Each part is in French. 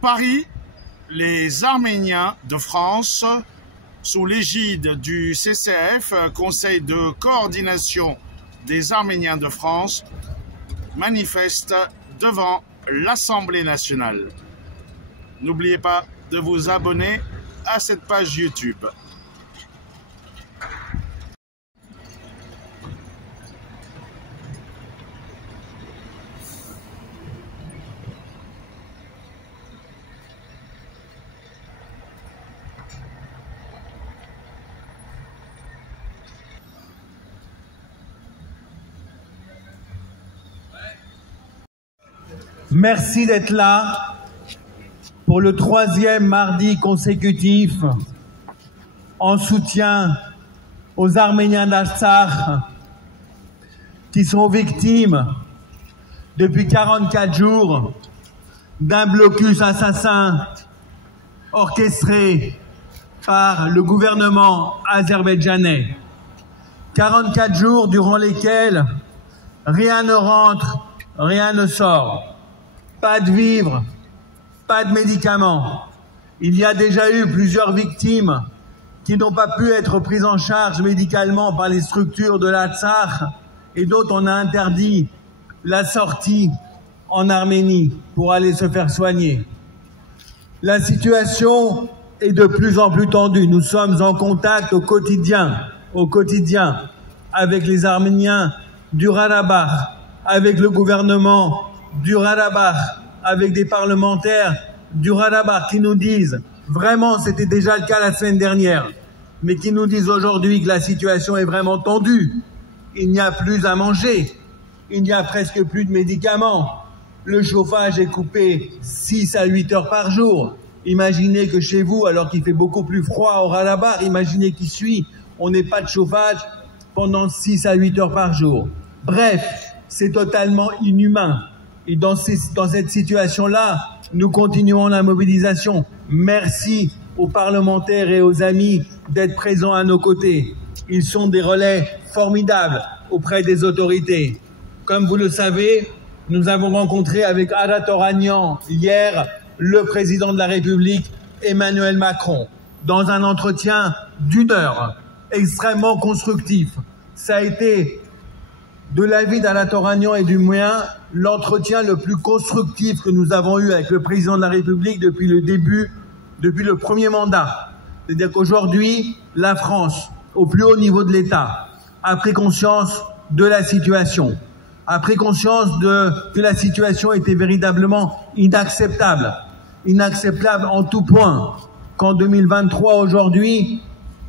Paris, les Arméniens de France, sous l'égide du CCF, Conseil de coordination des Arméniens de France, manifestent devant l'Assemblée nationale. N'oubliez pas de vous abonner à cette page YouTube. Merci d'être là pour le 3e mardi consécutif en soutien aux Arméniens d'Artsakh qui sont victimes depuis 44 jours d'un blocus assassin orchestré par le gouvernement azerbaïdjanais. 44 jours durant lesquels rien ne rentre, rien ne sort. Pas de vivres, pas de médicaments. Il y a déjà eu plusieurs victimes qui n'ont pas pu être prises en charge médicalement par les structures de l'Artsakh et d'autres on a interdit la sortie en Arménie pour aller se faire soigner. La situation est de plus en plus tendue. Nous sommes en contact au quotidien avec les Arméniens du Haut-Karabakh, avec le gouvernement du Haut-Karabakh, avec des parlementaires du Haut-Karabakh qui nous disent, vraiment c'était déjà le cas la semaine dernière, mais qui nous disent aujourd'hui que la situation est vraiment tendue. Il n'y a plus à manger, il n'y a presque plus de médicaments, le chauffage est coupé 6 à 8 heures par jour. Imaginez que chez vous, alors qu'il fait beaucoup plus froid au Haut-Karabakh, imaginez qu'ici, on n'ait pas de chauffage pendant 6 à 8 heures par jour. Bref, c'est totalement inhumain. Et dans cette situation-là, nous continuons la mobilisation. Merci aux parlementaires et aux amis d'être présents à nos côtés. Ils sont des relais formidables auprès des autorités. Comme vous le savez, nous avons rencontré avec Arat Oranian hier le président de la République, Emmanuel Macron, dans un entretien d'1 heure, extrêmement constructif. Ça a été, de l'avis d'Arat Oranian et du mien, l'entretien le plus constructif que nous avons eu avec le président de la République depuis le premier mandat. C'est-à-dire qu'aujourd'hui, la France, au plus haut niveau de l'État, a pris conscience de la situation, a pris conscience que la situation était véritablement inacceptable en tout point, qu'en 2023, aujourd'hui,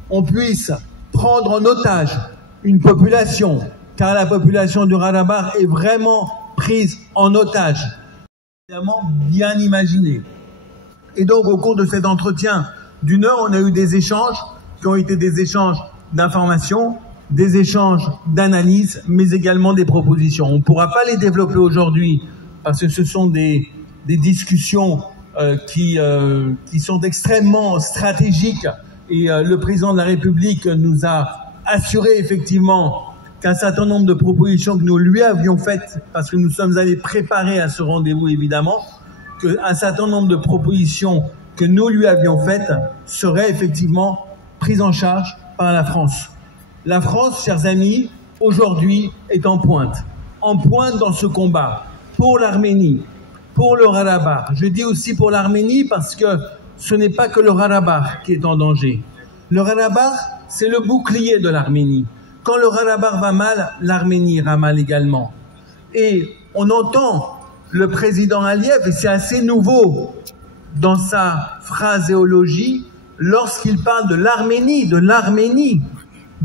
on puisse prendre en otage une population, car la population du Haut-Karabakh est vraiment prise en otage, évidemment bien imaginé. Et donc au cours de cet entretien d'1 heure, on a eu des échanges qui ont été des échanges d'informations, des échanges d'analyses, mais également des propositions. On ne pourra pas les développer aujourd'hui parce que ce sont des discussions qui sont extrêmement stratégiques et le président de la République nous a assuré effectivement qu'un certain nombre de propositions que nous lui avions faites, parce que nous sommes allés préparer à ce rendez-vous évidemment, qu'un certain nombre de propositions que nous lui avions faites seraient effectivement prises en charge par la France. La France, chers amis, aujourd'hui est en pointe dans ce combat pour l'Arménie, pour le Haut-Karabakh. Je dis aussi pour l'Arménie parce que ce n'est pas que le Haut-Karabakh qui est en danger. Le Haut-Karabakh, c'est le bouclier de l'Arménie. Quand le Haut-Karabakh va mal, l'Arménie ira mal également. Et on entend le président Aliyev, et c'est assez nouveau dans sa phraséologie, lorsqu'il parle de l'Arménie, de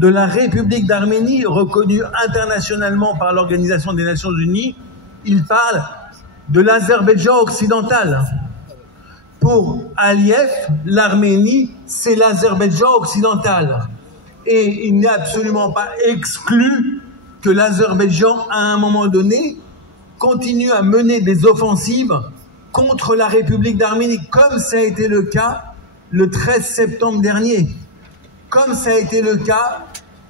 la République d'Arménie, reconnue internationalement par l'Organisation des Nations Unies, il parle de l'Azerbaïdjan occidental. Pour Aliyev, l'Arménie, c'est l'Azerbaïdjan occidental. Et il n'est absolument pas exclu que l'Azerbaïdjan, à un moment donné, continue à mener des offensives contre la République d'Arménie, comme ça a été le cas le 13 septembre dernier, comme ça a été le cas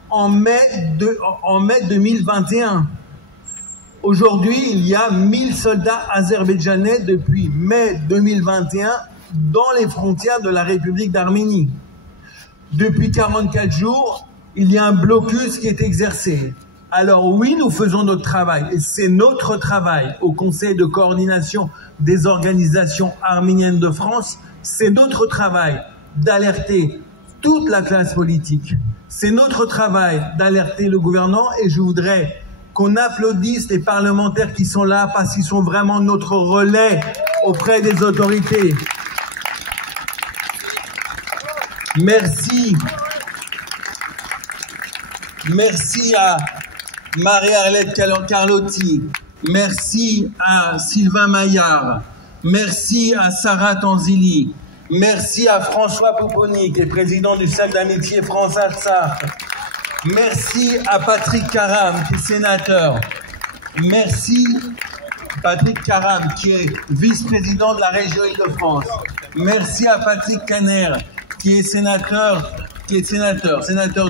en mai 2021. Aujourd'hui, il y a 1000 soldats azerbaïdjanais depuis mai 2021 dans les frontières de la République d'Arménie. Depuis 44 jours, il y a un blocus qui est exercé. Alors oui, nous faisons notre travail, et c'est notre travail au Conseil de coordination des organisations arméniennes de France, c'est notre travail d'alerter toute la classe politique, c'est notre travail d'alerter le gouvernement, et je voudrais qu'on applaudisse les parlementaires qui sont là parce qu'ils sont vraiment notre relais auprès des autorités. Merci. Merci à Marie-Arlette Carlotti. Merci à Sylvain Maillard. Merci à Sarah Tanzili. Merci à François Poponi, qui est président du Cercle d'amitié France-Artsakh. Merci à Patrick Karam, qui est sénateur. Merci Patrick Karam, qui est vice-président de la région Île-de-France. Merci à Patrick Caner, qui est sénateur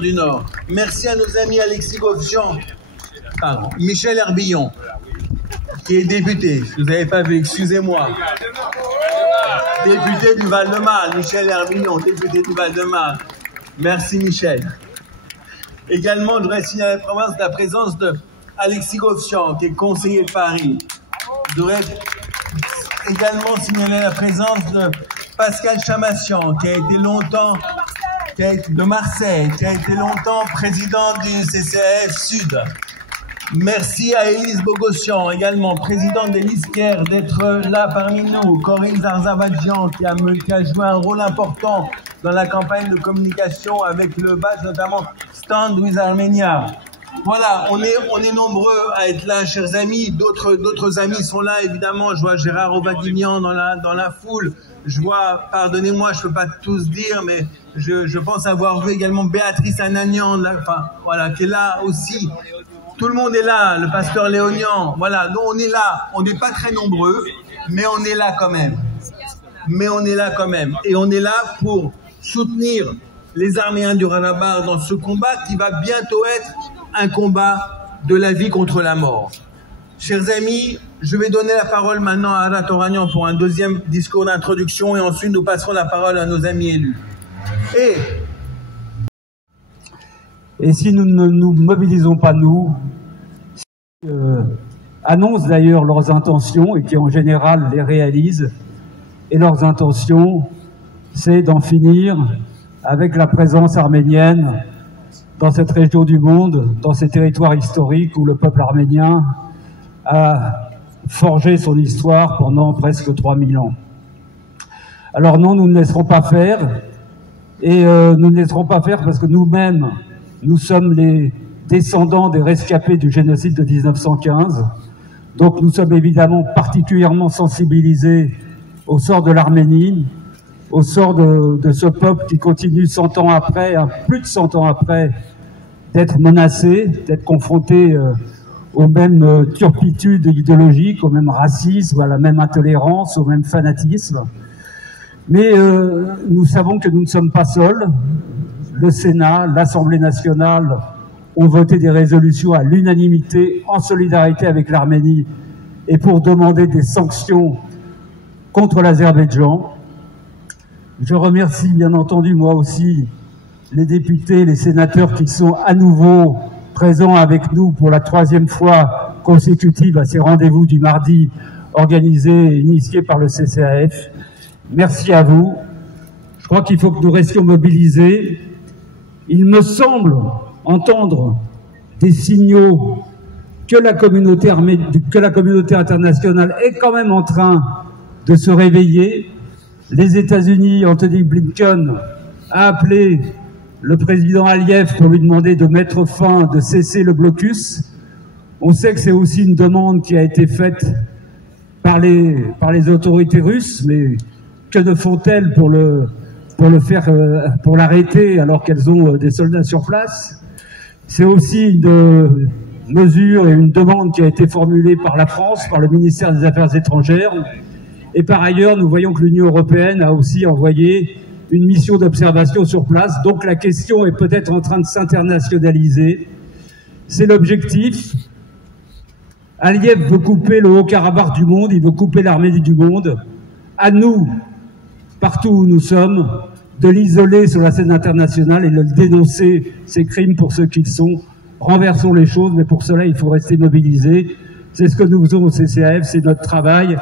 du Nord. Merci à nos amis Alexis Goffian, Michel Herbillon, qui est député. Vous n'avez pas vu, excusez-moi. Député du Val-de-Marne, Michel Herbillon, député du Val-de-Marne. Merci Michel. Également, je voudrais signaler la présence de Alexis Goffian, qui est conseiller de Paris. Je voudrais également signaler la présence de Pascal Chamassian, qui a été longtemps, de Marseille, qui a été longtemps président du CCAF Sud. Merci à Élise Bogossian, également présidente des Lisquaires, d'être là parmi nous. Corinne Zarzavadjian, qui a joué un rôle important dans la campagne de communication avec le badge, notamment Stand with Armenia. Voilà, on est nombreux à être là, chers amis. D'autres amis sont là, évidemment. Je vois Gérard Ovadimian dans la foule. Je vois, pardonnez-moi, je peux pas tous dire, mais je pense avoir vu également Béatrice Anagnan, voilà, qui est là aussi. Tout le monde est là, le pasteur Léonian. Voilà, nous on est là. On n'est pas très nombreux, mais on est là quand même. Et on est là pour soutenir les Arméniens du Haut-Karabakh dans ce combat qui va bientôt être un combat de la vie contre la mort. Chers amis, je vais donner la parole maintenant à Arat Oranian pour un deuxième discours d'introduction et ensuite nous passerons la parole à nos amis élus. Et si nous ne nous mobilisons pas, nous, qui annoncent d'ailleurs leurs intentions et qui en général les réalisent, et leurs intentions, c'est d'en finir avec la présence arménienne dans cette région du monde, dans ces territoires historiques où le peuple arménien a forgé son histoire pendant presque 3000 ans. Alors non, nous ne laisserons pas faire, et nous ne laisserons pas faire parce que nous-mêmes, nous sommes les descendants des rescapés du génocide de 1915. Donc nous sommes évidemment particulièrement sensibilisés au sort de l'Arménie, au sort de ce peuple qui continue 100 ans après, plus de 100 ans après, d'être menacé, d'être confronté aux mêmes turpitudes idéologiques, au même racisme, à la même intolérance, au même fanatisme. Mais nous savons que nous ne sommes pas seuls. Le Sénat, l'Assemblée nationale ont voté des résolutions à l'unanimité en solidarité avec l'Arménie et pour demander des sanctions contre l'Azerbaïdjan. Je remercie bien entendu moi aussi les députés, les sénateurs qui sont à nouveau présents avec nous pour la 3e fois consécutive à ces rendez-vous du mardi organisés et initiés par le CCAF. Merci à vous. Je crois qu'il faut que nous restions mobilisés. Il me semble entendre des signaux que la communauté internationale est quand même en train de se réveiller. Les États-Unis, Anthony Blinken a appelé le président Aliyev pour lui demander de mettre fin, de cesser le blocus. On sait que c'est aussi une demande qui a été faite par les autorités russes, mais que ne font-elles pour l'arrêter alors qu'elles ont des soldats sur place? C'est aussi une mesure et une demande qui a été formulée par la France, par le ministère des Affaires étrangères. Et par ailleurs, nous voyons que l'Union européenne a aussi envoyé une mission d'observation sur place. Donc la question est peut-être en train de s'internationaliser. C'est l'objectif. Aliyev veut couper le Haut-Karabakh du monde, il veut couper l'Arménie du monde. À nous, partout où nous sommes, de l'isoler sur la scène internationale et de dénoncer ses crimes pour ce qu'ils sont. Renversons les choses, mais pour cela, il faut rester mobilisés. C'est ce que nous faisons au CCAF, c'est notre travail.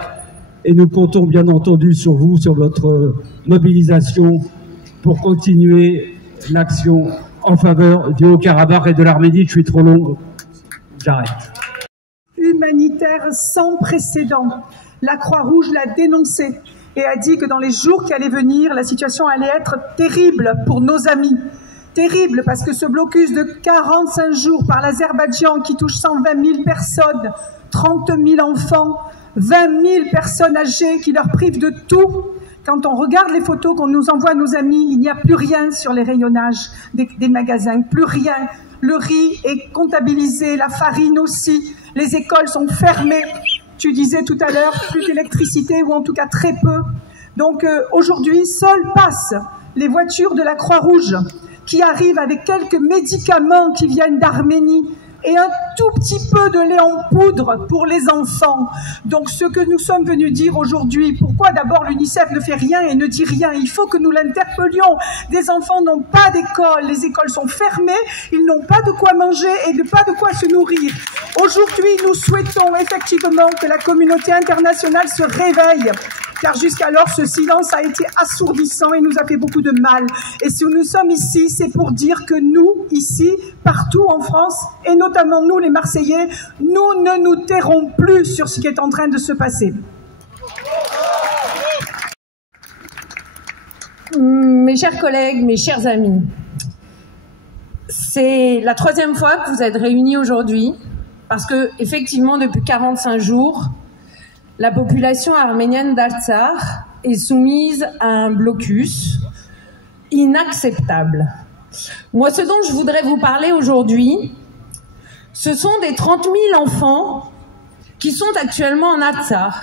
Et nous comptons bien entendu sur vous, sur votre mobilisation pour continuer l'action en faveur du Haut-Karabakh et de l'Arménie. Je suis trop long, j'arrête. Humanitaire sans précédent. La Croix-Rouge l'a dénoncé et a dit que dans les jours qui allaient venir, la situation allait être terrible pour nos amis. Terrible parce que ce blocus de 45 jours par l'Azerbaïdjan qui touche 120 000 personnes, 30 000 enfants, 20 000 personnes âgées qui leur privent de tout. Quand on regarde les photos qu'on nous envoie, nos amis, il n'y a plus rien sur les rayonnages des magasins, plus rien. Le riz est comptabilisé, la farine aussi, les écoles sont fermées. Tu disais tout à l'heure, plus d'électricité ou en tout cas très peu. Donc aujourd'hui, seules passent les voitures de la Croix-Rouge qui arrivent avec quelques médicaments qui viennent d'Arménie et un tout petit peu de lait en poudre pour les enfants. Donc ce que nous sommes venus dire aujourd'hui, pourquoi d'abord l'UNICEF ne fait rien et ne dit rien? Il faut que nous l'interpellions. Des enfants n'ont pas d'école, les écoles sont fermées, ils n'ont pas de quoi manger et pas de quoi se nourrir. Aujourd'hui, nous souhaitons effectivement que la communauté internationale se réveille, car jusqu'alors, ce silence a été assourdissant et nous a fait beaucoup de mal. Et si nous sommes ici, c'est pour dire que nous, ici, partout en France, et notamment nous, les Marseillais, nous ne nous tairons plus sur ce qui est en train de se passer. Mes chers collègues, mes chers amis, c'est la troisième fois que vous êtes réunis aujourd'hui, parce que, effectivement, depuis 45 jours, la population arménienne d'Artsakh est soumise à un blocus inacceptable. Moi, ce dont je voudrais vous parler aujourd'hui, ce sont des 30 000 enfants qui sont actuellement en Artsakh,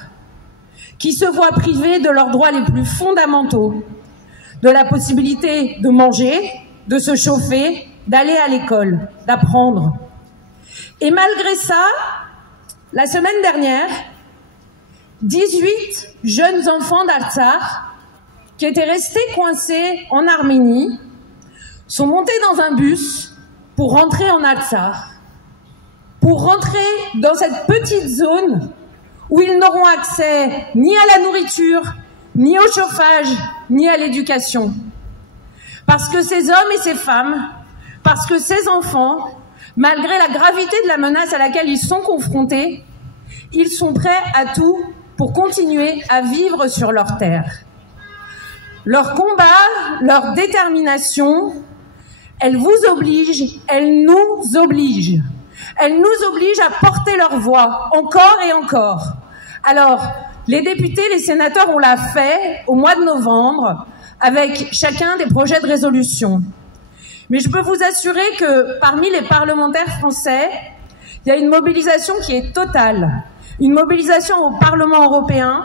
qui se voient privés de leurs droits les plus fondamentaux, de la possibilité de manger, de se chauffer, d'aller à l'école, d'apprendre. Et malgré ça, la semaine dernière, 18 jeunes enfants d'Artsakh qui étaient restés coincés en Arménie sont montés dans un bus pour rentrer en Artsakh, pour rentrer dans cette petite zone où ils n'auront accès ni à la nourriture, ni au chauffage, ni à l'éducation. Parce que ces hommes et ces femmes, parce que ces enfants, malgré la gravité de la menace à laquelle ils sont confrontés, ils sont prêts à tout pour continuer à vivre sur leur terre. Leur combat, leur détermination, elle vous oblige, elle nous oblige. Elle nous oblige à porter leur voix, encore et encore. Alors, les députés, les sénateurs, on l'a fait au mois de novembre, avec chacun des projets de résolution. Mais je peux vous assurer que parmi les parlementaires français, il y a une mobilisation qui est totale. Une mobilisation au Parlement européen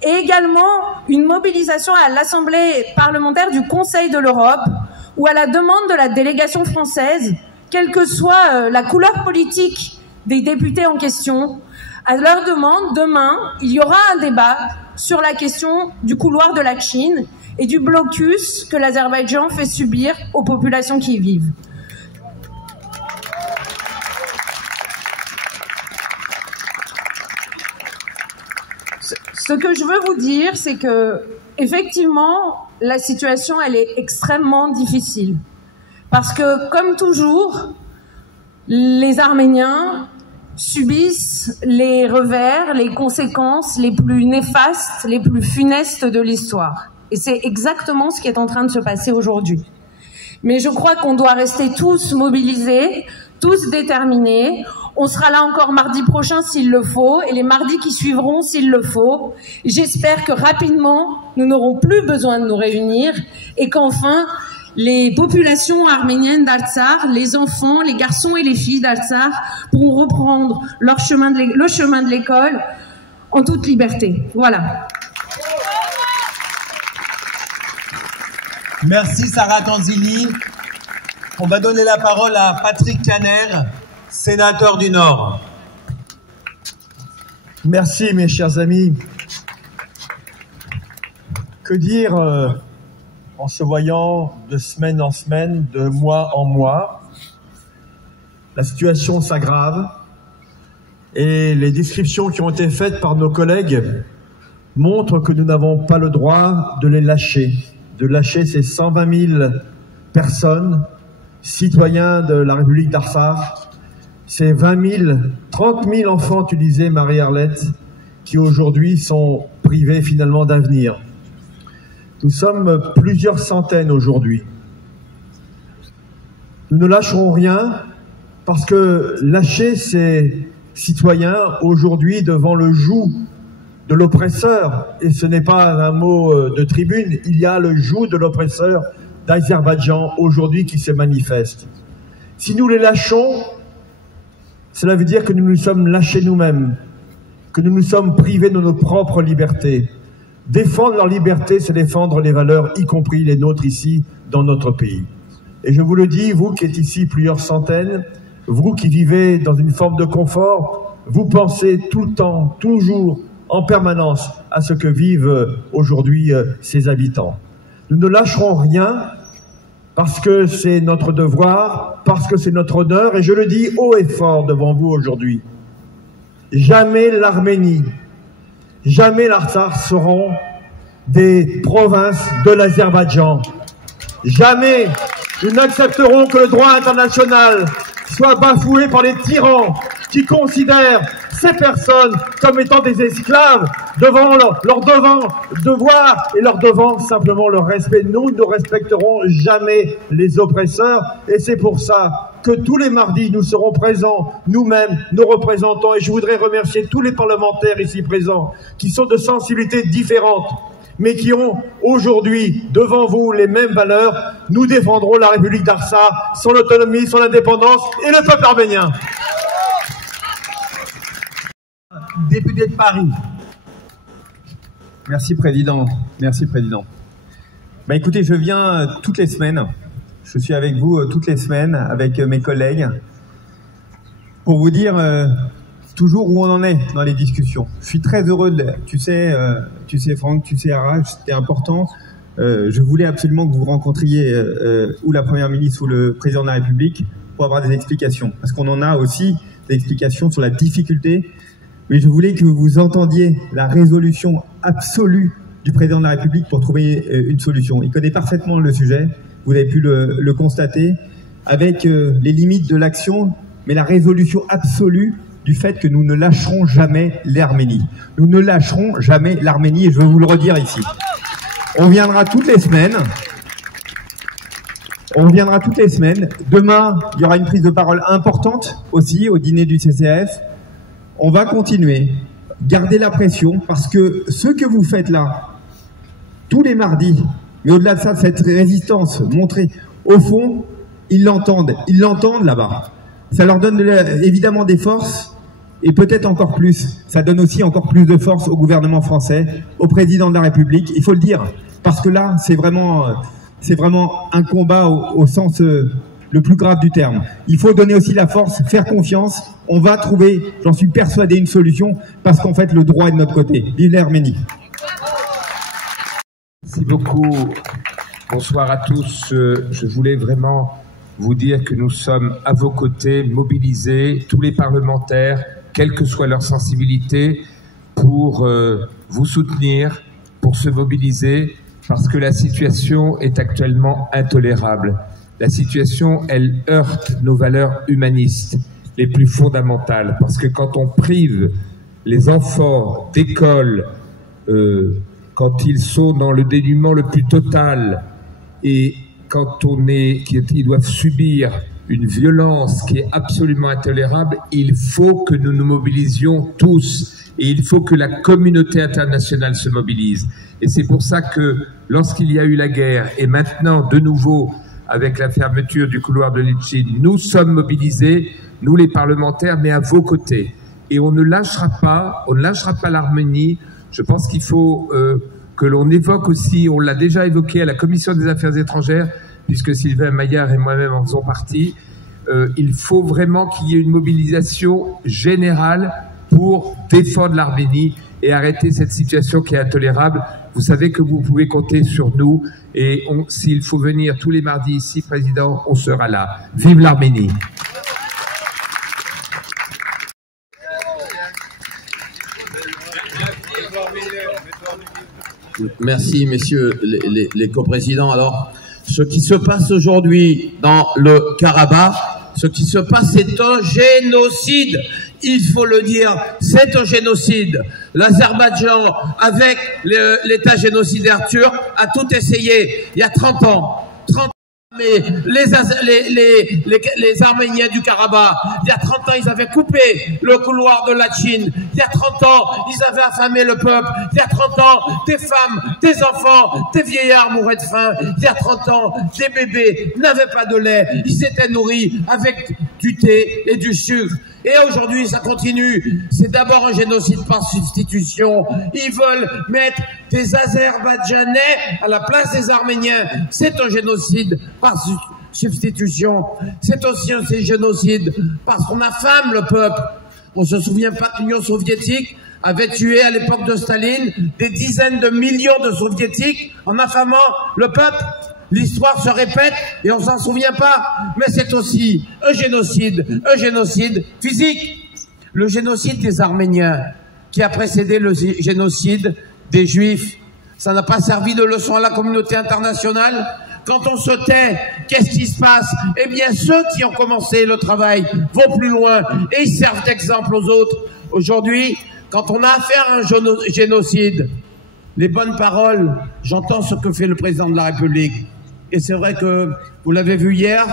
et également une mobilisation à l'Assemblée parlementaire du Conseil de l'Europe où, à la demande de la délégation française, quelle que soit la couleur politique des députés en question, à leur demande, demain, il y aura un débat sur la question du couloir de la Chine et du blocus que l'Azerbaïdjan fait subir aux populations qui y vivent. Ce que je veux vous dire, c'est que, effectivement, la situation, elle est extrêmement difficile. Parce que, comme toujours, les Arméniens subissent les revers, les conséquences les plus néfastes, les plus funestes de l'histoire. Et c'est exactement ce qui est en train de se passer aujourd'hui. Mais je crois qu'on doit rester tous mobilisés, tous déterminés. On sera là encore mardi prochain s'il le faut, et les mardis qui suivront s'il le faut. J'espère que rapidement, nous n'aurons plus besoin de nous réunir, et qu'enfin, les populations arméniennes d'Artsakh, les enfants, les garçons et les filles d'Artsakh pourront reprendre le chemin de l'école en toute liberté. Voilà. Merci Sarah Kanzili. On va donner la parole à Patrick Caner, sénateur du Nord. Merci mes chers amis. Que dire en se voyant de semaine en semaine, de mois en mois? La situation s'aggrave et les descriptions qui ont été faites par nos collègues montrent que nous n'avons pas le droit de les lâcher, de lâcher ces 120 000 personnes, citoyens de la République d'Artsakh, ces 20 000, 30 000 enfants, tu disais Marie-Arlette, qui aujourd'hui sont privés finalement d'avenir. Nous sommes plusieurs centaines aujourd'hui. Nous ne lâcherons rien parce que lâcher ces citoyens aujourd'hui devant le joug de l'oppresseur, et ce n'est pas un mot de tribune, il y a le joug de l'oppresseur d'Azerbaïdjan aujourd'hui qui se manifeste. Si nous les lâchons, cela veut dire que nous nous sommes lâchés nous-mêmes, que nous nous sommes privés de nos propres libertés. Défendre leur liberté, c'est défendre les valeurs, y compris les nôtres ici, dans notre pays. Et je vous le dis, vous qui êtes ici plusieurs centaines, vous qui vivez dans une forme de confort, vous pensez tout le temps, toujours, en permanence, à ce que vivent aujourd'hui ces habitants. Nous ne lâcherons rien parce que c'est notre devoir, parce que c'est notre honneur, et je le dis haut et fort devant vous aujourd'hui. Jamais l'Arménie, jamais l'Artsakh seront des provinces de l'Azerbaïdjan. Jamais nous n'accepterons que le droit international soit bafoué par les tyrans qui considèrent ces personnes comme étant des esclaves devant leur devoir et leur devant simplement leur respect. Nous ne respecterons jamais les oppresseurs et c'est pour ça que tous les mardis nous serons présents, nous-mêmes, nos représentants, et je voudrais remercier tous les parlementaires ici présents qui sont de sensibilités différentes mais qui ont aujourd'hui devant vous les mêmes valeurs. Nous défendrons la République d'Artsakh, son autonomie, son indépendance et le peuple arménien. Député de Paris. Merci Président. Merci Président. Bah écoutez, je viens toutes les semaines. Je suis avec vous toutes les semaines, avec mes collègues, pour vous dire toujours où on en est dans les discussions. Je suis très heureux, tu sais Franck, tu sais Ara, c'était important. Je voulais absolument que vous rencontriez ou la Première ministre ou le Président de la République pour avoir des explications. Parce qu'on en a aussi des explications sur la difficulté. Mais je voulais que vous entendiez la résolution absolue du Président de la République pour trouver une solution. Il connaît parfaitement le sujet, vous avez pu le constater, avec les limites de l'action, mais la résolution absolue du fait que nous ne lâcherons jamais l'Arménie. Nous ne lâcherons jamais l'Arménie, et je veux vous le redire ici. On viendra toutes les semaines. On reviendra toutes les semaines. Demain, il y aura une prise de parole importante aussi au dîner du CCAF. On va continuer, garder la pression, parce que ce que vous faites là, tous les mardis, mais au-delà de ça, cette résistance montrée, au fond, ils l'entendent là-bas. Ça leur donne évidemment des forces, et peut-être encore plus. Ça donne aussi encore plus de force au gouvernement français, au président de la République. Il faut le dire, parce que là, c'est vraiment un combat au sens le plus grave du terme. Il faut donner aussi la force, faire confiance. On va trouver, j'en suis persuadé, une solution, parce qu'en fait, le droit est de notre côté. Vive l'Arménie. Merci beaucoup. Bonsoir à tous. Je voulais vraiment vous dire que nous sommes à vos côtés, mobilisés, tous les parlementaires, quelle que soit leur sensibilité, pour vous soutenir, pour se mobiliser, parce que la situation est actuellement intolérable. La situation, elle heurte nos valeurs humanistes les plus fondamentales, parce que quand on prive les enfants d'école, quand ils sont dans le dénuement le plus total, et quand ils doivent subir une violence qui est absolument intolérable, il faut que nous nous mobilisions tous, et il faut que la communauté internationale se mobilise. Et c'est pour ça que lorsqu'il y a eu la guerre, et maintenant de nouveau avec la fermeture du couloir de Litchin, nous sommes mobilisés, nous les parlementaires, mais à vos côtés. Et on ne lâchera pas l'Arménie. Je pense qu'il faut que l'on évoque aussi, on l'a déjà évoqué à la Commission des Affaires étrangères, puisque Sylvain Maillard et moi-même en faisons partie, il faut vraiment qu'il y ait une mobilisation générale pour défendre l'Arménie et arrêter cette situation qui est intolérable. Vous savez que vous pouvez compter sur nous et s'il faut venir tous les mardis ici, Président, on sera là. Vive l'Arménie! Merci, messieurs les coprésidents. Alors, ce qui se passe aujourd'hui dans le Karabakh, ce qui se passe, c'est un génocide. Il faut le dire, c'est un génocide. L'Azerbaïdjan, avec l'État génocidaire turc, a tout essayé il y a 30 ans. Mais les Arméniens du Karabakh, il y a 30 ans, ils avaient coupé le couloir de la Chine. Il y a 30 ans, ils avaient affamé le peuple. Il y a 30 ans, des femmes, des enfants, des vieillards mouraient de faim. Il y a 30 ans, des bébés n'avaient pas de lait. Ils s'étaient nourris avec du thé et du sucre. Et aujourd'hui, ça continue. C'est d'abord un génocide par substitution. Ils veulent mettre des Azerbaïdjanais à la place des Arméniens. C'est un génocide par substitution. C'est aussi un génocide parce qu'on affame le peuple. On se souvient pas que l'Union soviétique avait tué à l'époque de Staline des dizaines de millions de soviétiques en affamant le peuple. L'histoire se répète et on s'en souvient pas. Mais c'est aussi un génocide physique. Le génocide des Arméniens qui a précédé le génocide des Juifs. Ça n'a pas servi de leçon à la communauté internationale. Quand on se tait, qu'est-ce qui se passe? Eh bien, ceux qui ont commencé le travail vont plus loin et ils servent d'exemple aux autres. Aujourd'hui, quand on a affaire à un génocide, les bonnes paroles, j'entends ce que fait le président de la République. Et c'est vrai que vous l'avez vu hier,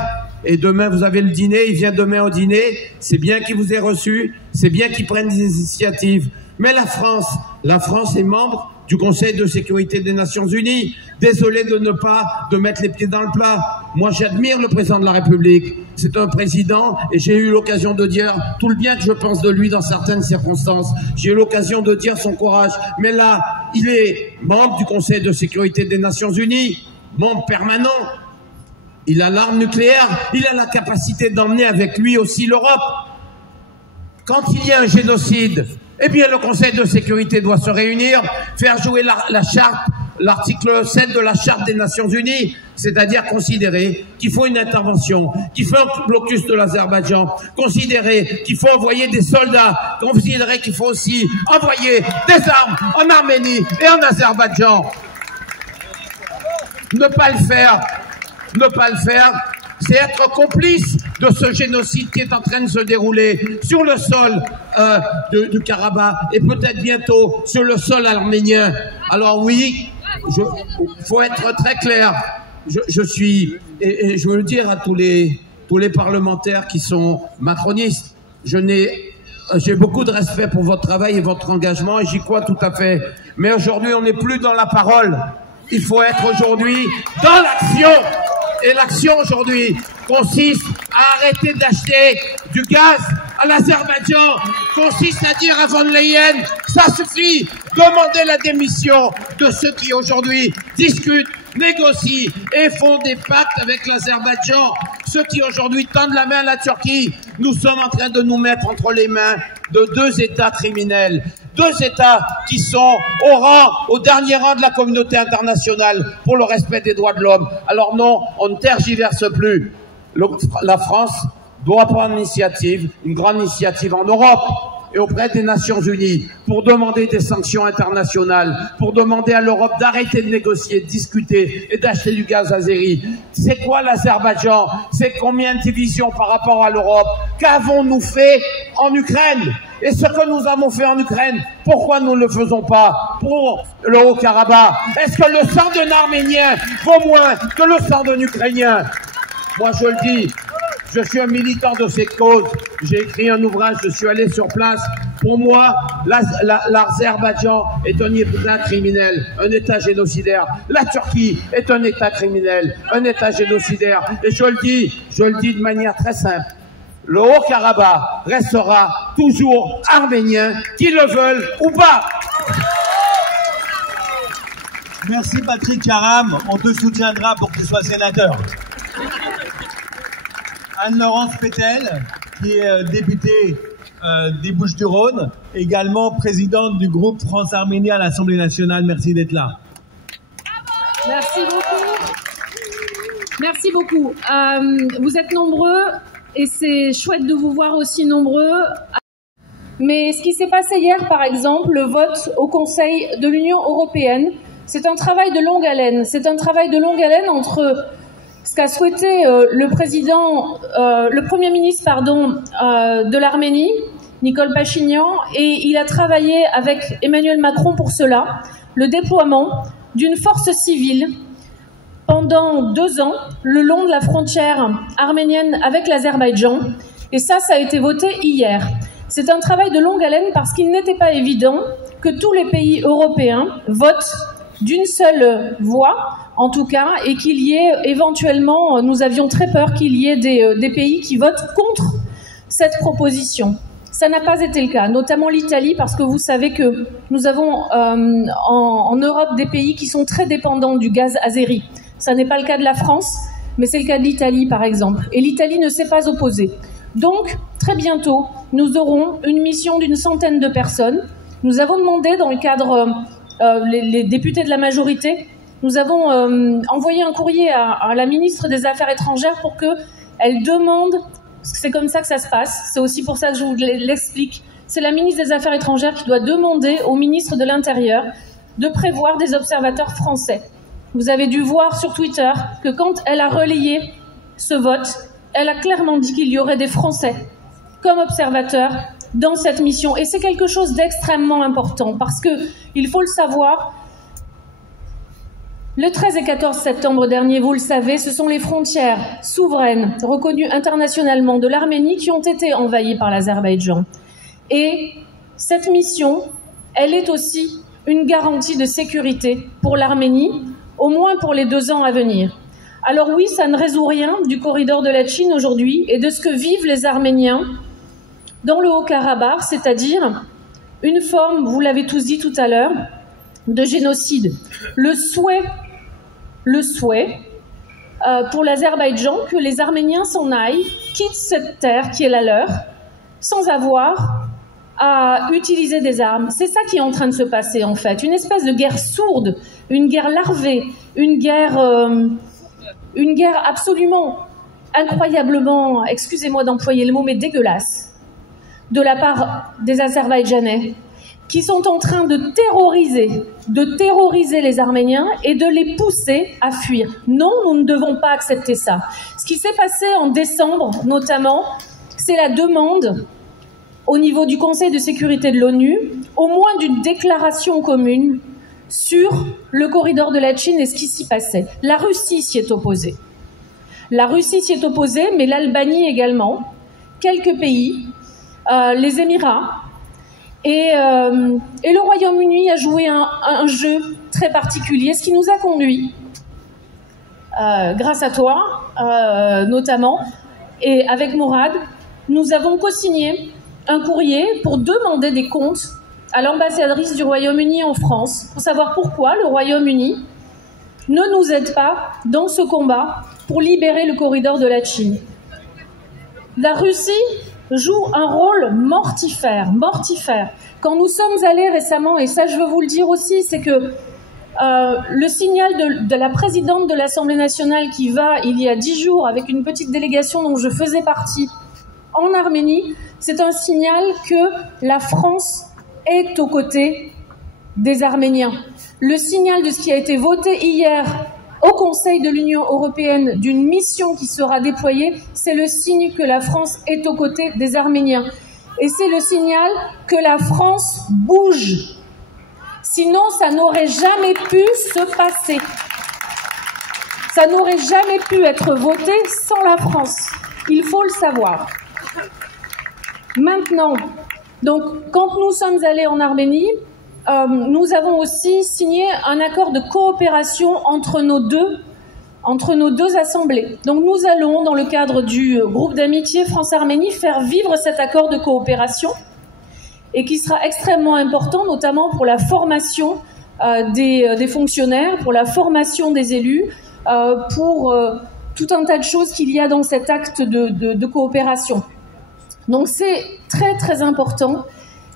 et demain vous avez le dîner, il vient demain au dîner, c'est bien qu'il vous ait reçu, c'est bien qu'il prenne des initiatives. Mais la France est membre du Conseil de sécurité des Nations Unies. Désolé de mettre les pieds dans le plat. Moi, j'admire le président de la République. C'est un président et j'ai eu l'occasion de dire tout le bien que je pense de lui dans certaines circonstances. J'ai eu l'occasion de dire son courage. Mais là, il est membre du Conseil de sécurité des Nations Unies, membre permanent. Il a l'arme nucléaire. Il a la capacité d'emmener avec lui aussi l'Europe. Quand il y a un génocide, eh bien, le Conseil de sécurité doit se réunir, faire jouer la charte, l'article 7 de la Charte des Nations Unies, c'est-à-dire considérer qu'il faut une intervention, qu'il faut un blocus de l'Azerbaïdjan, considérer qu'il faut envoyer des soldats, considérer qu'il faut aussi envoyer des armes en Arménie et en Azerbaïdjan. Ne pas le faire, c'est être complice de ce génocide qui est en train de se dérouler sur le sol du Karabakh et peut-être bientôt sur le sol arménien. Alors oui, faut être très clair. Je suis, et je veux le dire à tous les parlementaires qui sont macronistes, j'ai beaucoup de respect pour votre travail et votre engagement et j'y crois tout à fait. Mais aujourd'hui, on n'est plus dans la parole. Il faut être aujourd'hui dans l'action. Et l'action aujourd'hui consiste à arrêter d'acheter du gaz à l'Azerbaïdjan, consiste à dire à von Leyen, ça suffit, demandez la démission de ceux qui aujourd'hui discutent, négocient et font des pactes avec l'Azerbaïdjan, ceux qui aujourd'hui tendent la main à la Turquie. Nous sommes en train de nous mettre entre les mains de deux États criminels. Deux États qui sont au dernier rang de la communauté internationale pour le respect des droits de l'homme. Alors non, on ne tergiverse plus. La France doit prendre une grande initiative en Europe et auprès des Nations Unies pour demander des sanctions internationales, pour demander à l'Europe d'arrêter de négocier, de discuter et d'acheter du gaz azéri. C'est quoi l'Azerbaïdjan? C'est combien de divisions par rapport à l'Europe? Qu'avons-nous fait en Ukraine? Et ce que nous avons fait en Ukraine, pourquoi nous ne le faisons pas pour le Haut-Karabakh? Est-ce que le sang d'un Arménien vaut moins que le sang d'un Ukrainien? Moi, je le dis, je suis un militant de ces causes. J'ai écrit un ouvrage, je suis allé sur place. Pour moi, l'Azerbaïdjan est un État criminel, un État génocidaire. La Turquie est un État criminel, un État génocidaire. Et je le dis de manière très simple. Le Haut-Karabakh restera toujours arménien, qu'ils le veulent ou pas. Merci Patrick Karam, on te soutiendra pour que tu sois sénateur. Anne-Laurence Pétel, qui est députée des Bouches-du-Rhône, également présidente du groupe France-Arménie à l'Assemblée nationale. Merci d'être là. Merci beaucoup. Merci beaucoup. Vous êtes nombreux et c'est chouette de vous voir aussi nombreux. Mais ce qui s'est passé hier, par exemple, le vote au Conseil de l'Union européenne, c'est un travail de longue haleine. C'est un travail de longue haleine entre ce qu'a souhaité le Premier ministre de l'Arménie, Nicole Pachinian, et il a travaillé avec Emmanuel Macron pour cela, le déploiement d'une force civile pendant 2 ans le long de la frontière arménienne avec l'Azerbaïdjan. Et ça a été voté hier. C'est un travail de longue haleine parce qu'il n'était pas évident que tous les pays européens votent d'une seule voix, en tout cas, et qu'il y ait éventuellement, nous avions très peur qu'il y ait des pays qui votent contre cette proposition. Ça n'a pas été le cas, notamment l'Italie, parce que vous savez que nous avons en Europe des pays qui sont très dépendants du gaz azéri. Ça n'est pas le cas de la France, mais c'est le cas de l'Italie, par exemple. Et l'Italie ne s'est pas opposée. Donc, très bientôt, nous aurons une mission d'une centaine de personnes. Nous avons demandé, dans le cadre, les députés de la majorité, nous avons envoyé un courrier à la ministre des Affaires étrangères pour qu'elle demande, parce que c'est comme ça que ça se passe, c'est aussi pour ça que je vous l'explique, c'est la ministre des Affaires étrangères qui doit demander au ministre de l'Intérieur de prévoir des observateurs français. Vous avez dû voir sur Twitter que quand elle a relayé ce vote, elle a clairement dit qu'il y aurait des Français comme observateurs dans cette mission. Et c'est quelque chose d'extrêmement important parce que, il faut le savoir, le 13 et 14 septembre dernier, vous le savez, ce sont les frontières souveraines reconnues internationalement de l'Arménie qui ont été envahies par l'Azerbaïdjan. Et cette mission, elle est aussi une garantie de sécurité pour l'Arménie, au moins pour les 2 ans à venir. Alors oui, ça ne résout rien du corridor de Latchine aujourd'hui et de ce que vivent les Arméniens dans le Haut-Karabakh, c'est-à-dire une forme, vous l'avez tous dit tout à l'heure, de génocide. Le souhait pour l'Azerbaïdjan que les Arméniens s'en aillent, quittent cette terre qui est la leur, sans avoir à utiliser des armes. C'est ça qui est en train de se passer en fait, une espèce de guerre sourde, une guerre larvée, une guerre absolument, incroyablement, excusez-moi d'employer le mot, mais dégueulasse, de la part des Azerbaïdjanais, qui sont en train de terroriser les Arméniens et de les pousser à fuir. Non, nous ne devons pas accepter ça. Ce qui s'est passé en décembre, notamment, c'est la demande au niveau du Conseil de sécurité de l'ONU, au moins d'une déclaration commune sur le corridor de Latchine et ce qui s'y passait. La Russie s'y est opposée. La Russie s'y est opposée, mais l'Albanie également, quelques pays, les Émirats, et le Royaume-Uni a joué un jeu très particulier, ce qui nous a conduit, grâce à toi notamment, et avec Mourad, nous avons co-signé un courrier pour demander des comptes à l'ambassadrice du Royaume-Uni en France, pour savoir pourquoi le Royaume-Uni ne nous aide pas dans ce combat pour libérer le corridor de Latchine. La Russie joue un rôle mortifère. Quand nous sommes allés récemment, et ça je veux vous le dire aussi, c'est que le signal de la présidente de l'Assemblée nationale qui va, il y a 10 jours, avec une petite délégation dont je faisais partie, en Arménie, c'est un signal que la France est aux côtés des Arméniens. Le signal de ce qui a été voté hier au Conseil de l'Union européenne d'une mission qui sera déployée, c'est le signe que la France est aux côtés des Arméniens. Et c'est le signal que la France bouge. Sinon, ça n'aurait jamais pu se passer. Ça n'aurait jamais pu être voté sans la France. Il faut le savoir. Maintenant, donc, quand nous sommes allés en Arménie, nous avons aussi signé un accord de coopération entre nos deux assemblées. Donc nous allons, dans le cadre du groupe d'amitié France-Arménie, faire vivre cet accord de coopération et qui sera extrêmement important, notamment pour la formation des fonctionnaires, pour la formation des élus, pour tout un tas de choses qu'il y a dans cet acte de coopération. Donc c'est très très important,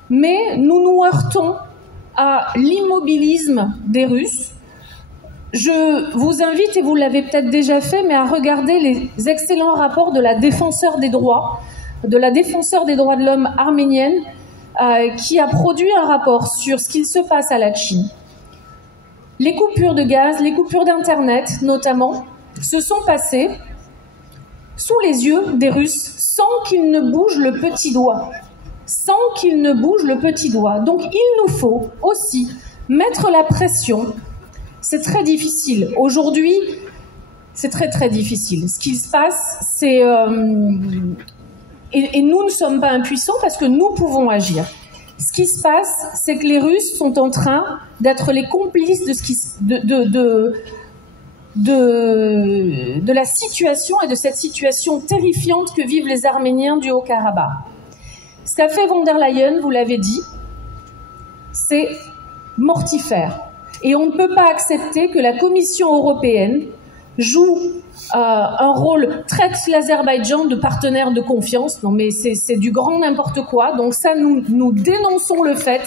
mais nous nous heurtons à l'immobilisme des Russes. Je vous invite, et vous l'avez peut-être déjà fait, mais à regarder les excellents rapports de la défenseur des droits de l'homme arménienne, qui a produit un rapport sur ce qu'il se passe à Latchine. Les coupures de gaz, les coupures d'Internet notamment, se sont passées sous les yeux des Russes sans qu'ils ne bougent le petit doigt. Sans qu'ils ne bougent le petit doigt. Donc il nous faut aussi mettre la pression. C'est très difficile. Aujourd'hui, c'est très très difficile. Ce qui se passe, c'est... Et nous ne sommes pas impuissants parce que nous pouvons agir. Ce qui se passe, c'est que les Russes sont en train d'être les complices de la situation et de cette situation terrifiante que vivent les Arméniens du Haut-Karabakh. Ce qu'a fait von der Leyen, vous l'avez dit, c'est mortifère. Et on ne peut pas accepter que la Commission européenne joue un rôle, traite l'Azerbaïdjan de partenaire de confiance. Non mais c'est du grand n'importe quoi. Donc ça, nous dénonçons le fait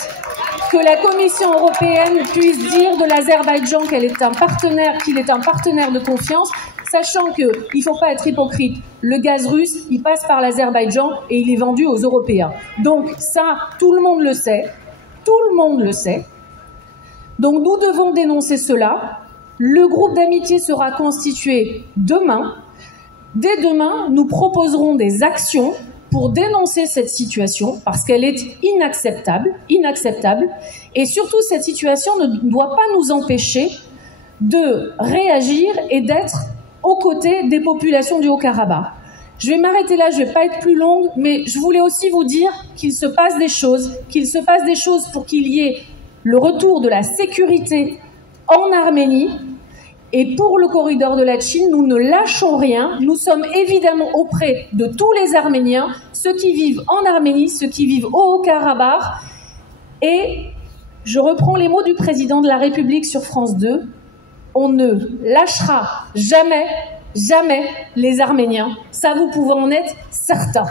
que la Commission européenne puisse dire de l'Azerbaïdjan qu'il est un partenaire de confiance, sachant qu'il ne faut pas être hypocrite. Le gaz russe, il passe par l'Azerbaïdjan et il est vendu aux Européens. Donc ça, tout le monde le sait. Tout le monde le sait. Donc nous devons dénoncer cela. Le groupe d'amitié sera constitué demain. Dès demain, nous proposerons des actions pour dénoncer cette situation parce qu'elle est inacceptable. Et surtout, cette situation ne doit pas nous empêcher de réagir et d'être aux côtés des populations du Haut-Karabakh. Je vais m'arrêter là, je ne vais pas être plus longue, mais je voulais aussi vous dire qu'il se passe des choses, pour qu'il y ait le retour de la sécurité en Arménie. Et pour le corridor de Latchine, nous ne lâchons rien. Nous sommes évidemment auprès de tous les Arméniens, ceux qui vivent en Arménie, ceux qui vivent au Haut-Karabakh. Et je reprends les mots du président de la République sur France 2. On ne lâchera jamais, jamais les Arméniens. Ça, vous pouvez en être certains.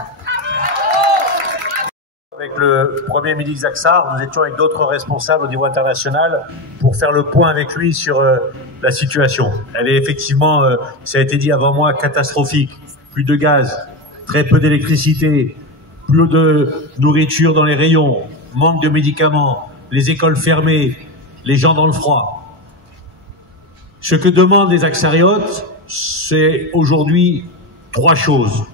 Avec le Premier ministre Aksar, nous étions avec d'autres responsables au niveau international pour faire le point avec lui sur la situation. Elle est effectivement, ça a été dit avant moi, catastrophique. Plus de gaz, très peu d'électricité, plus de nourriture dans les rayons, manque de médicaments, les écoles fermées, les gens dans le froid. Ce que demandent les Aksariotes, c'est aujourd'hui trois choses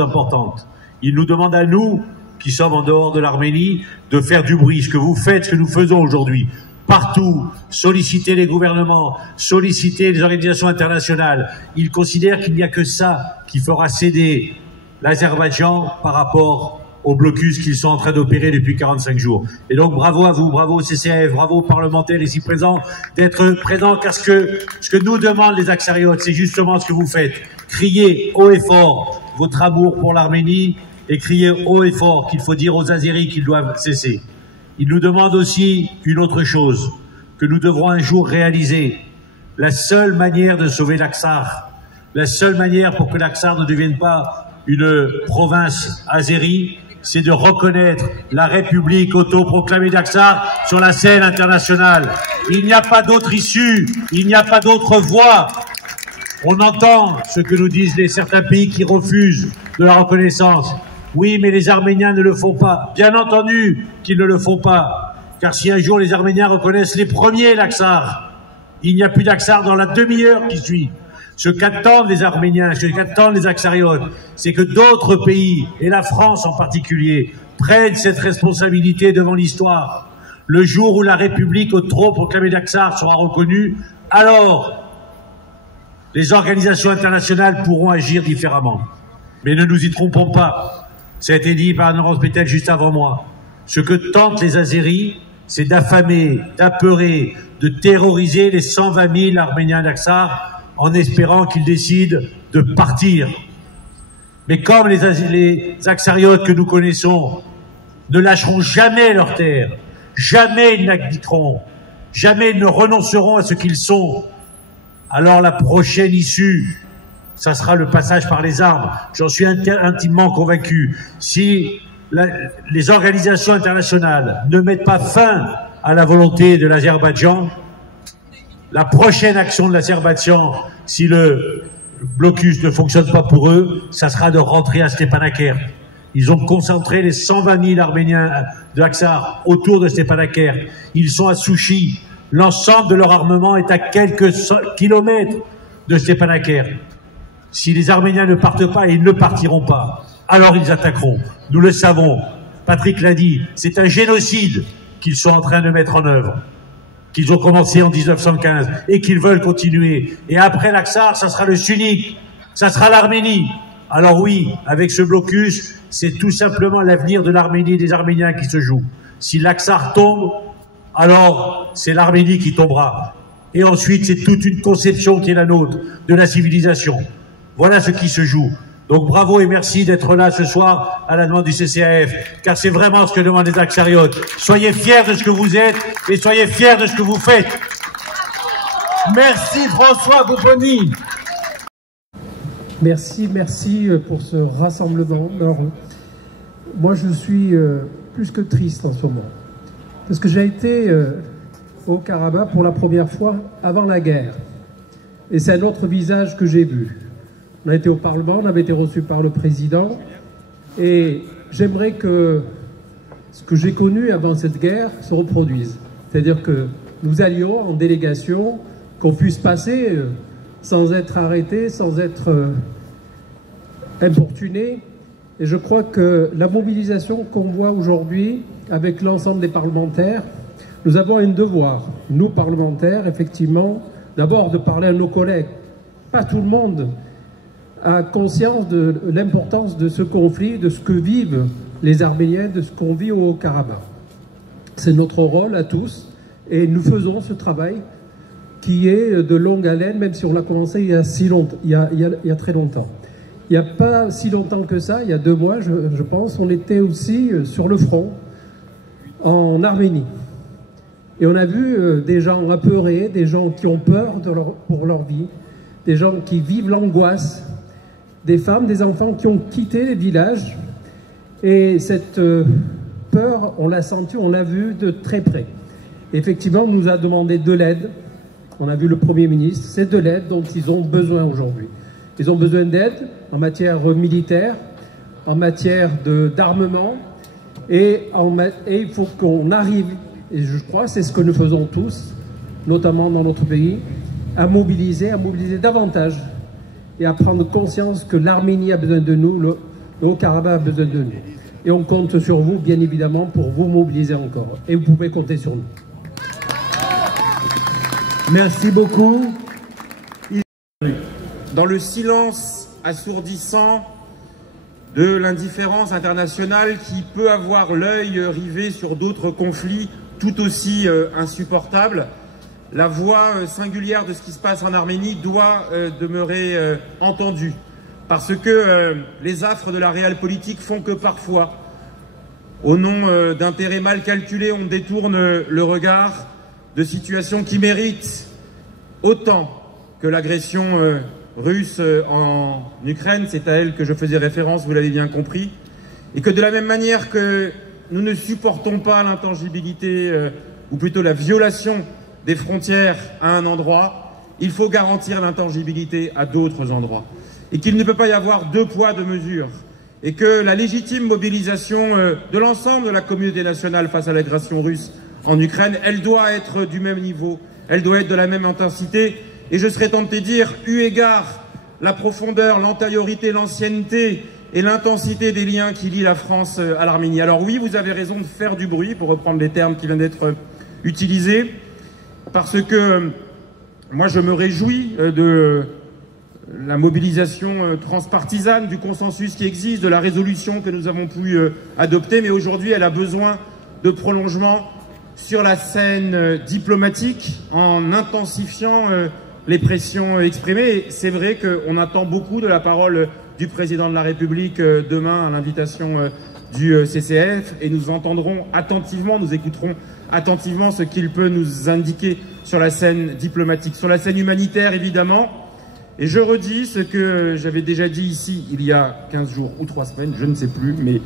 importantes. Ils nous demandent à nous, qui sommes en dehors de l'Arménie, de faire du bruit. Ce que vous faites, ce que nous faisons aujourd'hui, partout, solliciter les gouvernements, solliciter les organisations internationales. Ils considèrent qu'il n'y a que ça qui fera céder l'Azerbaïdjan par rapport au blocus qu'ils sont en train d'opérer depuis 45 jours. Et donc bravo à vous, bravo au CCAF, bravo aux parlementaires ici présents d'être présents, car ce que nous demandent les Aksariotes, c'est justement ce que vous faites. Criez haut et fort votre amour pour l'Arménie, et crier haut et fort qu'il faut dire aux Azéris qu'ils doivent cesser. Ils nous demandent aussi une autre chose, que nous devrons un jour réaliser. La seule manière de sauver l'Aksar, la seule manière pour que l'Aksar ne devienne pas une province azérie, c'est de reconnaître la République autoproclamée d'Aksar sur la scène internationale. Il n'y a pas d'autre issue, il n'y a pas d'autre voie. On entend ce que nous disent certains pays qui refusent de la reconnaissance. Oui, mais les Arméniens ne le font pas. Bien entendu qu'ils ne le font pas. Car si un jour les Arméniens reconnaissent les premiers l'Aksar, il n'y a plus d'Aksar dans la demi-heure qui suit. Ce qu'attendent les Arméniens, ce qu'attendent les Aksariotes, c'est que d'autres pays, et la France en particulier, prennent cette responsabilité devant l'histoire. Le jour où la République autoproclamée d'Aksar sera reconnue, alors les organisations internationales pourront agir différemment. Mais ne nous y trompons pas. Ça a été dit par Laurence Pétel juste avant moi. Ce que tentent les Azéris, c'est d'affamer, d'apeurer, de terroriser les 120 000 Arméniens d'Aksar en espérant qu'ils décident de partir. Mais comme les Aksariotes que nous connaissons ne lâcheront jamais leur terre, jamais ils n'abditeront, jamais ils ne renonceront à ce qu'ils sont, alors la prochaine issue ça sera le passage par les armes. J'en suis intimement convaincu. Si les organisations internationales ne mettent pas fin à la volonté de l'Azerbaïdjan, la prochaine action de l'Azerbaïdjan, si le blocus ne fonctionne pas pour eux, ça sera de rentrer à Stepanakert. Ils ont concentré les 120 000 Arméniens de Aksar autour de Stepanakert. Ils sont à Souchi. L'ensemble de leur armement est à quelques kilomètres de Stepanakert. Si les Arméniens ne partent pas, et ils ne partiront pas, alors ils attaqueront. Nous le savons. Patrick l'a dit, c'est un génocide qu'ils sont en train de mettre en œuvre, qu'ils ont commencé en 1915 et qu'ils veulent continuer. Et après l'Aksar, ça sera le Sunnik, ça sera l'Arménie. Alors oui, avec ce blocus, c'est tout simplement l'avenir de l'Arménie et des Arméniens qui se joue. Si l'Aksar tombe, alors c'est l'Arménie qui tombera. Et ensuite, c'est toute une conception qui est la nôtre de la civilisation. Voilà ce qui se joue. Donc bravo et merci d'être là ce soir à la demande du CCAF, car c'est vraiment ce que demandent les Aksariotes. Soyez fiers de ce que vous êtes et soyez fiers de ce que vous faites. Merci François Bouponi. Merci pour ce rassemblement. Alors, moi, je suis plus que triste en ce moment. Parce que j'ai été au Karabakh pour la première fois avant la guerre. Et c'est un autre visage que j'ai vu. On a été au Parlement, on avait été reçu par le président. Et j'aimerais que ce que j'ai connu avant cette guerre se reproduise. C'est-à-dire que nous allions en délégation, qu'on puisse passer sans être arrêté, sans être importuné. Et je crois que la mobilisation qu'on voit aujourd'hui avec l'ensemble des parlementaires, nous avons un devoir, nous parlementaires, effectivement, d'abord de parler à nos collègues. Pas tout le monde a conscience de l'importance de ce conflit, de ce que vivent les Arméniens, de ce qu'on vit au Haut-Karabakh. C'est notre rôle à tous et nous faisons ce travail qui est de longue haleine, même si on l'a commencé il y a très longtemps. Il n'y a pas si longtemps que ça, il y a 2 mois, je pense, on était aussi sur le front, en Arménie. Et on a vu des gens apeurés, des gens qui ont peur pour leur vie, des gens qui vivent l'angoisse, des femmes, des enfants qui ont quitté les villages. Et cette peur, on l'a sentie, on l'a vue de très près. Effectivement, on nous a demandé de l'aide. On a vu le Premier ministre, c'est de l'aide dont ils ont besoin aujourd'hui. Ils ont besoin d'aide en matière militaire, en matière d'armement, et il faut qu'on arrive, et je crois que c'est ce que nous faisons tous, notamment dans notre pays, à mobiliser davantage, et à prendre conscience que l'Arménie a besoin de nous, le Haut-Karabakh a besoin de nous. Et on compte sur vous, bien évidemment, pour vous mobiliser encore. Et vous pouvez compter sur nous. Merci beaucoup. Dans le silence assourdissant de l'indifférence internationale qui peut avoir l'œil rivé sur d'autres conflits tout aussi insupportables, la voix singulière de ce qui se passe en Arménie doit demeurer entendue. Parce que les affres de la réelle politique font que parfois, au nom d'intérêts mal calculés, on détourne le regard de situations qui méritent autant que l'agression russe en Ukraine, c'est à elle que je faisais référence, vous l'avez bien compris, et que de la même manière que nous ne supportons pas l'intangibilité, ou plutôt la violation des frontières à un endroit, il faut garantir l'intangibilité à d'autres endroits. Et qu'il ne peut pas y avoir 2 poids, 2 mesures. Et que la légitime mobilisation de l'ensemble de la communauté nationale face à l'agression russe en Ukraine, elle doit être du même niveau, elle doit être de la même intensité. Et je serais tenté de dire, eu égard la profondeur, l'antériorité, l'ancienneté et l'intensité des liens qui lient la France à l'Arménie. Alors oui, vous avez raison de faire du bruit, pour reprendre les termes qui viennent d'être utilisés, parce que moi je me réjouis de la mobilisation transpartisane, du consensus qui existe, de la résolution que nous avons pu adopter, mais aujourd'hui elle a besoin de prolongement sur la scène diplomatique en intensifiant les pressions exprimées. C'est vrai qu'on attend beaucoup de la parole du président de la République demain à l'invitation du CCF, et nous entendrons attentivement, nous écouterons attentivement ce qu'il peut nous indiquer sur la scène diplomatique. Sur la scène humanitaire, évidemment, Et je redis ce que j'avais déjà dit ici il y a 15 jours ou 3 semaines, je ne sais plus, mais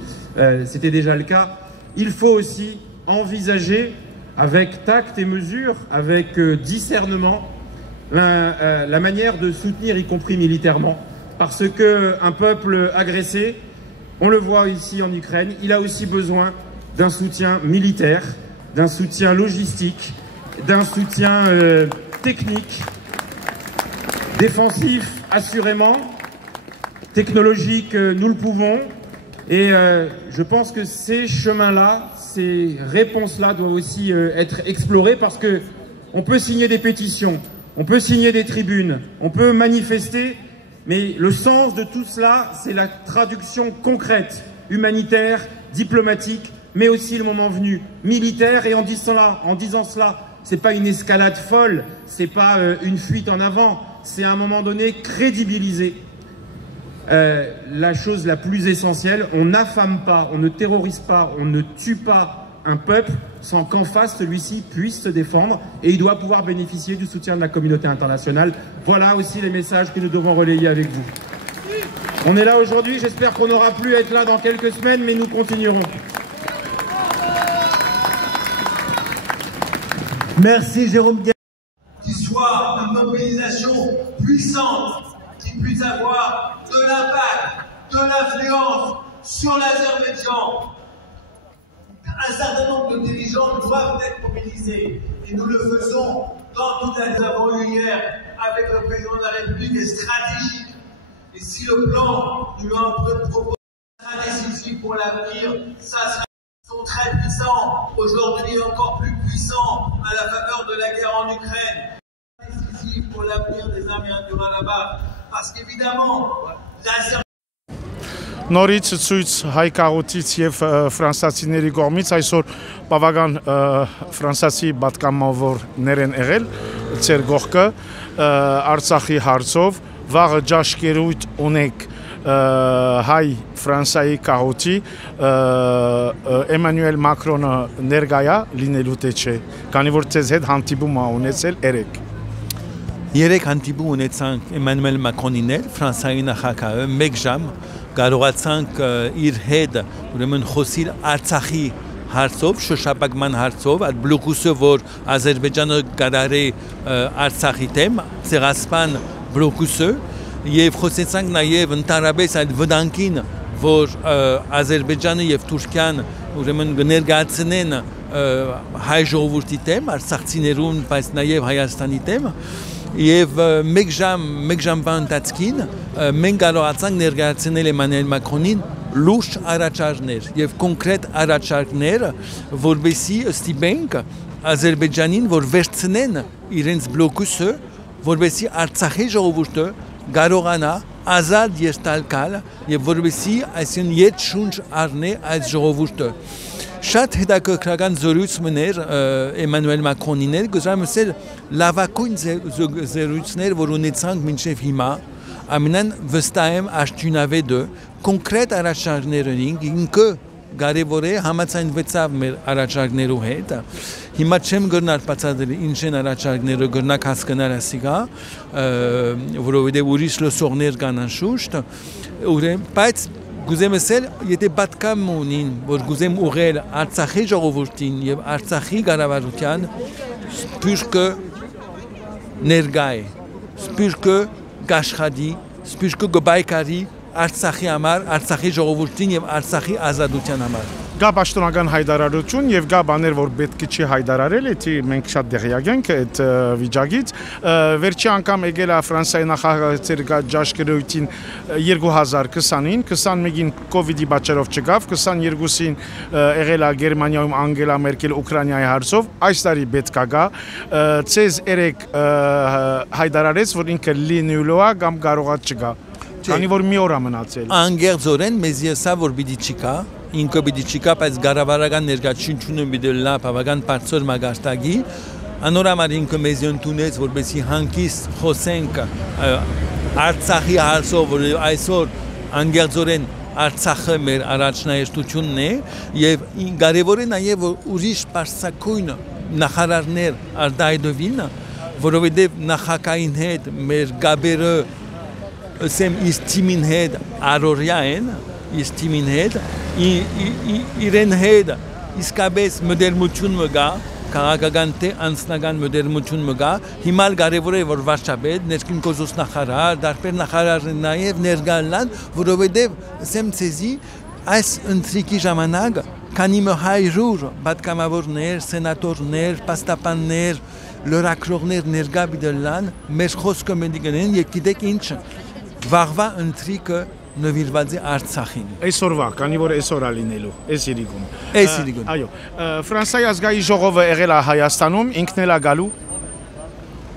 c'était déjà le cas. Il faut aussi envisager avec tact et mesure, avec discernement, la manière de soutenir, y compris militairement. Parce qu'un peuple agressé, on le voit ici en Ukraine, il a aussi besoin d'un soutien militaire, d'un soutien logistique, d'un soutien technique, défensif assurément, technologique nous le pouvons, et je pense que ces chemins-là, ces réponses-là doivent aussi être explorées parce que on peut signer des pétitions, on peut signer des tribunes, on peut manifester, mais le sens de tout cela, c'est la traduction concrète, humanitaire, diplomatique, mais aussi le moment venu, militaire, et en disant cela, c'est pas une escalade folle, c'est pas une fuite en avant, c'est à un moment donné crédibiliser la chose la plus essentielle. On n'affame pas, on ne terrorise pas, on ne tue pas un peuple sans qu'en face celui-ci puisse se défendre, et il doit pouvoir bénéficier du soutien de la communauté internationale. Voilà aussi les messages que nous devons relayer avec vous. On est là aujourd'hui, j'espère qu'on n'aura plus à être là dans quelques semaines, mais nous continuerons. Merci Jérôme Guerre. Qu'il soit une mobilisation puissante, qui puisse avoir de l'impact, de l'influence sur l'Azerbaïdjan. Un certain nombre de dirigeants doivent être mobilisés. Et nous le faisons dans tout ce que nous avons eu hier avec le président de la République est stratégique. Et si le plan nous le propose sera décisif pour l'avenir, ça sera très puissants, aujourd'hui encore plus puissants à la faveur de la guerre en Ukraine. Décisif pour l'avenir des Arméniens du Haut-Karabakh, parce qu'évidemment, Նորից ցույց հայ քաղաքից եւ ֆրանսիացիների կողմից այսօր բավական ֆրանսիացի պատգամավորներ են եղել ծեր գողքը Արցախի հարցով վաղը ջաշկերույթ ունեք հայ Ֆրանսիայի քաղաքի Էմանուել Մակրոնը ներկայա լինելու թե չէ, քանի որ ցեզ հետ հանդիպում ա ունեցել երեք հանդիպում ունեցանք Էմանուել Մակրոնին էլ Ֆրանսիայի նախագահը մեկ ժամ կարողացանք իր հետ ուրեմն խոսել Արցախի հարցով, շոշափակման հարցով, այդ բլոկուսը, որ Ադրբեջանը գարարե Արցախի դեմ, ցեղասպան բլոկուսը, եւ խոսեցանք նաեւ ընդհանրապես այդ վտանգին, որ Ադրբեջանը եւ Թուրքիան ուրեմն կներկայացնեն հայ ժողովրդի դեմ, արցախցիներուն, բայց նաեւ Հայաստանի դեմ, եւ մեկ ժամվա ընթացքին մենք կարողացանք ներկայացնել Էմանուել Մակրոնին լուրջ առաջարկներ եւ կոնկրետ առաջարկներ, որովհետեւ ստիպենք Ադրբեջանին, որ վերցնեն իրենց բլոկուսը, որովհետեւ Արցախի ժողովուրդը կարողանա ազատ երթալկալ եւ որովհետեւ այսին իդ շունչ առնե այդ ժողովուրդը շատ հետաքրքրական զորույցներ Էմանուել Մակրոնին էր, գուցե լավագույն զորույցներ, որ ունեցանք մինչև հիմա, ամենան վստահ եմ աշտյունավետ կոնկրետ առաջարկներ ունենք, ինքը կարևոր է համաձայնվեցավ մեր առաջարկներու հետ։ Հիմա չեմ գնալ բացատրել ինչ են առաջարկները, գնաք հասկանալ ասիգա, որովհետև ուրիշ լսողներ կան անշուշտ, բայց գուզեմ ասել, եթե պատկամ ունին, որ գուզեմ ուղղել Արցախի ժողովրդին եւ Արցախի կառավարության, սպիրկը ներկա է, սպիրկը կաշխատի, սպիրկը կբայկարի Արցախի համար, Արցախի ժողովրդին եւ Արցախի ազատության համար։ Գա պաշտոնական հայտարարություն եւ գա բաներ, որ պետք է չի հայտարարել, էդի մենք շատ դեղյակ ենք այդ վիճակից։ Վերջի անգամ եկել է Ֆրանսիայի նախագահը ջաշկերույթին 2020-ին, 21-ին կոവിഡ്ի պատճառով չգավ, 22-ին եղել է Գերմանիայում Անգելա Մերկել Ուկրաինայի հարցով, այս տարի պետք է գա։ Ցեզ երեք հայտարարեց, որ ինքը լինելու է կամ կարողա չգա։ Քանի որ մի օր է մնացել։ Անգերձորեն մեզ եսա որ պիտի չկա, ինքը պիտի չկա, բայց գարավարական ներկայացությունը պիտի լա բավական բարձր մագարտակի, անորամար ինքը մեզ ընդունեց, որպեսզի հանգիստ խոսենք Արցախի հարցով, որ այսօր անգերձորեն Արցախը մեր առաջնահերթությունն է եւ կարեւոր է նաեւ որ ուրիշ բարձակույն նախարարներ արտահայտվին որովհետև նախագահին հետ մեր գաբերը ասեմ իս թիմին հետ առօրյա են, իս թիմին հետ իրեն հետ իսկապես մդերմություն մգա, քաղաքական թե անձնական մդերմություն մգա, հիմա կարևոր է որ վարչապետ, ներքին գործոս նախարար, դարբեր նախարարներ նաև ներկա լինեն, որովհետև ասեմ ցեզի այս ընթրիկի ժամանակ քանի հայրուր պատգամավորներ, սենատորներ, պաստապաններ, լրագրողներ ներկա բիդլան, մեր խոսքը մենք գնեն, եւ գիտեք ինչ, վաղվա ընթրիկը նվիրված է Արցախին։ Այսօրվա, քանի որ այսօր է լինելու, այս իրիկում։ Այս իրիկում։ Այո, Ֆրանսիայի ազգային ժողովը եղել է Հայաստանում, ինքն էլ է գալու։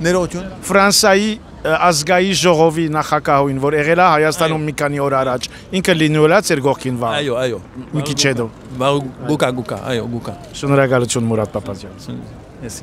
Ներողություն։ Ֆրանսիայի ազգային ժողովի նախագահին, որ եղել է Հայաստանում մի քանի օր առաջ, ինքը լինել է ձեր կողքին վաղ։ Այո, այո։ Մի քիչ հետո։ Գուկա, այո, գուկա։ Շնորհակալություն Մուրադ Պապազյան։ Yes.